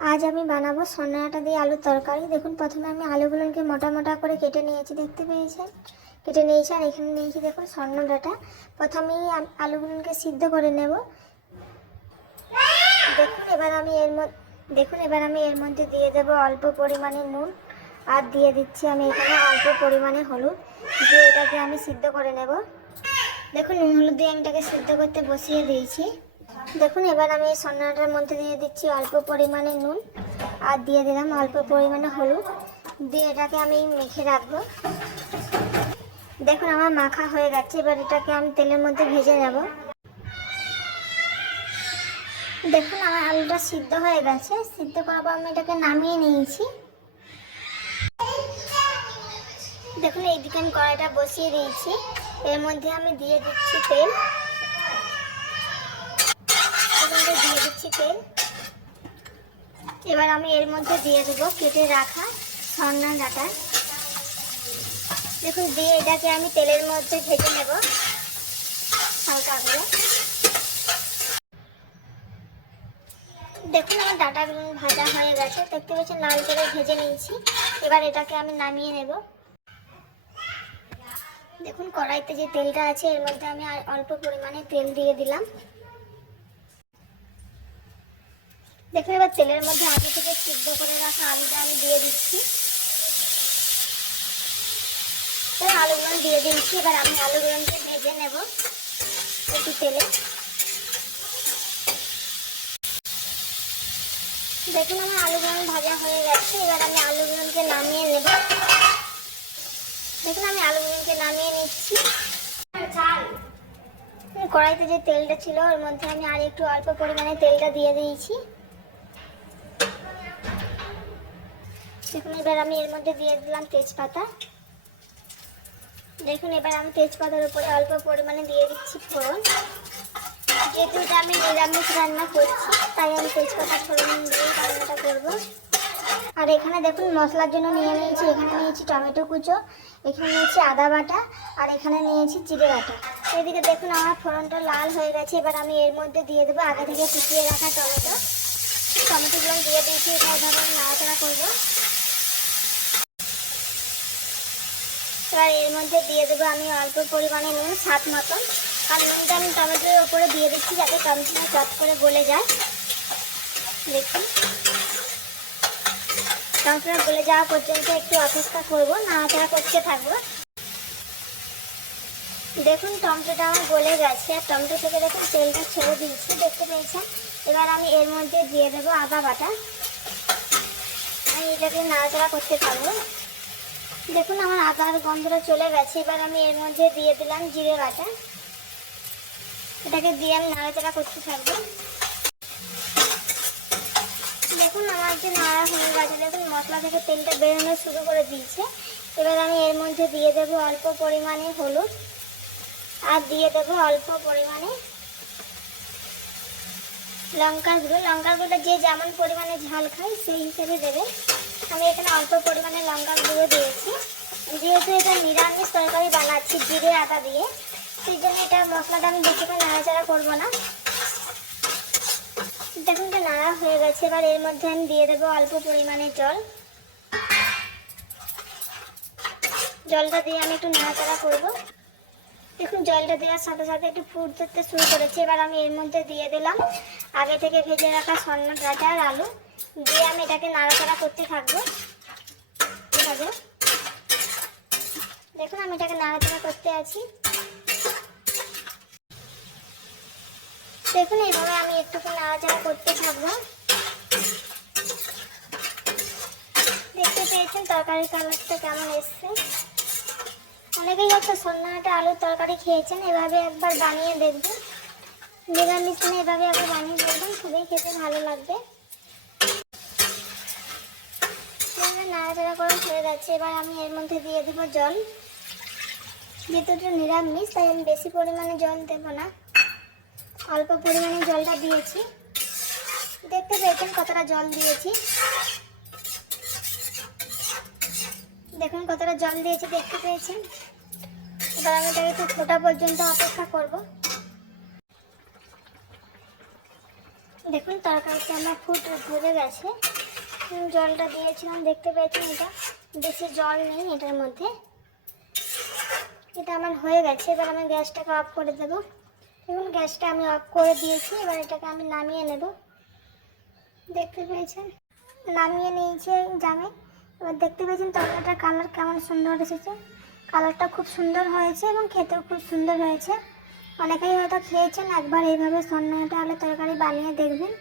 আজ আমি বানাবো সন্না ডাঁটা দিয়ে আলুর তরকারি। দেখুন প্রথমে আমি আলুগুলোকে মোটা মোটা করে কেটে নিয়েছি, দেখতে পেয়েছেন কেটে নিয়েছি। আর এখানে নিয়েছি দেখুন সন্না ডাঁটা। প্রথমেই আলুগুলোকে সিদ্ধ করে নেব। এবার আমি এর মধ্যে দিয়ে দেবো অল্প পরিমাণে নুন, আর দিয়ে দিচ্ছি আমি এখানে অল্প পরিমাণে হলুদ দিয়ে এটাকে আমি সিদ্ধ করে নেব। দেখুন নুন হলুদ দিয়ে আমি এটাকে সিদ্ধ করতে বসিয়ে দিয়েছি। দেখুন এবার আমি এই সন্নাটার মধ্যে দিয়ে দিচ্ছি অল্প পরিমাণে নুন, আর দিয়ে দিলাম অল্প পরিমাণে হলুদ দিয়ে এটাকে আমি মেখে রাখবো। দেখুন আমার মাখা হয়ে গেছে। এবার এটাকে আমি তেলের মধ্যে ভেজে নেব। দেখুন আমার আলুটা সিদ্ধ হয়ে গেছে। সিদ্ধ করার পর আমি এটাকে নামিয়ে নিয়েছি। দেখুন এইদিকে আমি কড়াইটা বসিয়ে দিয়েছি। এর মধ্যে আমি দিয়ে দিচ্ছি তেল। এবার আমি এর মধ্যে দিয়ে দেবো কেটে রাখা সন্না ডাঁটা। দেখুন দিয়ে এটাকে আমি তেলের মধ্যে ভেজে নেব হালকা করে। দেখুন আমার ডাঁটাগুলো ভাজা হয়ে গেছে, দেখতে পাচ্ছেন লাল করে ভেজে নিয়েছি। এবার এটাকে আমি নামিয়ে নেব। দেখুন কড়াইতে যে তেলটা আছে এর মধ্যে আমি আর অল্প পরিমাণে তেল দিয়ে দিলাম। দেখুন এবার তেলের মধ্যে আগে থেকে সিদ্ধ করে রাখা আলুটা আমি দিয়ে দিচ্ছি। আলুগুলো দিয়ে দিচ্ছি। এবার আমি আলুগুলোকে ভেজে নেব একটু তেলে। দেখুন আমার আলুগুলো ভাজা হয়ে গেছে। এবার আমি আলুগুলোকে নামিয়ে নেব। দেখুন আমি আলুগুলোকে নামিয়ে নিচ্ছি। কড়াইতে যে তেলটা ছিল ওর মধ্যে আমি আর একটু অল্প পরিমাণে তেলটা দিয়ে দিয়েছি। দেখুন এবার আমি এর মধ্যে দিয়ে দিলাম তেজপাতা। দেখুন এবার আমি তেজপাতার উপরে অল্প পরিমাণে দিয়ে দিচ্ছি ফোড়ন। যেহেতু এটা আমি নিরামিষ রান্না করছি তাই আমি তেজপাতা ফোড়ন দিয়ে রান্নাটা করব। আর এখানে দেখুন মশলার জন্য নিয়ে নিয়েছি, এখানে নিয়েছি টমেটো কুচো, এখানে নিয়েছি আদা বাটা, আর এখানে নিয়েছি জিরে বাটা। এদিকে দেখুন আমার ফোড়নটা লাল হয়ে গেছে। এবার আমি এর মধ্যে দিয়ে দেবো আগে থেকে কুচিয়ে রাখা টমেটোগুলো দিয়ে দিয়েছি। এভাবে নাড়াচাড়া করবো। এবার এর মধ্যে দিয়ে দেবো আমি অল্প পরিমাণে নুন স্বাদ মতন। আর নুনটা আমি টমেটোর ওপরে দিয়ে দিচ্ছি যাতে টমেটোটা চট করে গলে যায়। দেখুন টমেটোটা গলে যাওয়া পর্যন্ত একটু অপেক্ষা করবো, নাড়াচাড়া করতে থাকবো। দেখুন টমেটোটা আমার গলে গেছে আর টমেটো থেকে দেখুন তেলটা ছেড়ে দিয়েছি, দেখতে পেয়েছেন। এবার আমি এর মধ্যে দিয়ে দেবো আদা বাটা। আমি এটাকে নাড়াচাড়া করতে থাকবো। দেখুন আমার আদার গন্ধটা চলে গেছে। এবার আমি এর মধ্যে দিয়ে দিলাম জিরে বাটা। এটাকে দিয়ে আমি নাড়াচাড়া করতে থাকবো। দেখুন আমার যে নাড়া হয়ে গেছে, দেখুন মশলা থেকে তেলটা বেরোনো শুরু করে দিয়েছে। এবার আমি এর মধ্যে দিয়ে দেবো অল্প পরিমাণে হলুদ, আর দিয়ে দেবো অল্প পরিমাণে লঙ্কার গুঁড়োটা যে যেমন পরিমাণে ঝাল খায় সেই হিসেবে দেবে। আমি এখানে অল্প পরিমাণে লঙ্কার গুঁড়ো দিয়েছি। যেহেতু এটা নিরামিষ তরকারি বানাচ্ছি জিরে আদা দিয়ে, সেই জন্য এটা মশলাটা আমি বেশিক্ষণ নাড়াচাড়া করবো না। দেখুন এটা নাড়া হয়ে গেছে। এবার এর মধ্যে আমি দিয়ে দেবো অল্প পরিমাণে জলটা দিয়ে আমি একটু নাড়াচাড়া করবো। দেখুন জলটা দেওয়ার সাথে সাথে একটু ফুট ধরতে শুরু করেছে। এবার আমি এর মধ্যে দিয়ে দিলাম আগে থেকে ভেজে রাখা সন্না ডাঁটা আর আলু দিয়ে আমি এটাকে নাড়াচাড়া করতে থাকবো। দেখুন আমি এটাকে নাড়াচাড়া করতে আছি। দেখুন এইভাবে আমি একটুখানি নাড়াচাড়া করতে থাকবো। দেখতে পেয়েছেন তরকারির কালারটা কেমন এসছে। অনেকেই হয়তো সন্না ডাঁটা আলুর তরকারি খেয়েছেন, এভাবে একবার বানিয়ে দেখবেন। নিরামিষ দিনে এভাবে একবার বানিয়ে দেখবেন, খুবই খেতে ভালো লাগবে। নাড়াচাড়া করা হয়ে গেছে। এবার আমি এর মধ্যে দিয়ে দেবো জল। যেহেতু এটা নিরামিষ তাই আমি বেশি পরিমাণে জল দেবো না, অল্প পরিমাণে জলটা দিয়েছি। দেখতে পেয়েছেন কতটা জল দিয়েছি। দেখুন কতটা জল দিয়েছি, দেখতে পেয়েছেন। এবার আমি এটাকে একটু ফোটা পর্যন্ত অপেক্ষা করব। দেখুন তরকারিটা আমার ভরে গেছে। জলটা দিয়েছিলাম, দেখতে পেয়েছেন এটা বেশি জল নেই এটার মধ্যে। এটা আমার হয়ে গেছে, এবার আমি গ্যাসটাকে অফ করে দেব। দেখুন গ্যাসটা আমি অফ করে দিয়েছি, এবার এটাকে আমি নামিয়ে নেব। দেখতে পেয়েছেন নামিয়ে নিয়েছি জামে। এবার দেখতে পেয়েছেন তরকারিটার কালার কেমন সুন্দর এসেছে। কালারটা খুব সুন্দর হয়েছে এবং খেতেও খুব সুন্দর হয়েছে। অনেকেই হয়তো খেয়েছেন, একবার এইভাবে সন্ন্যাটা আলু তরকারি বানিয়ে দেখবেন।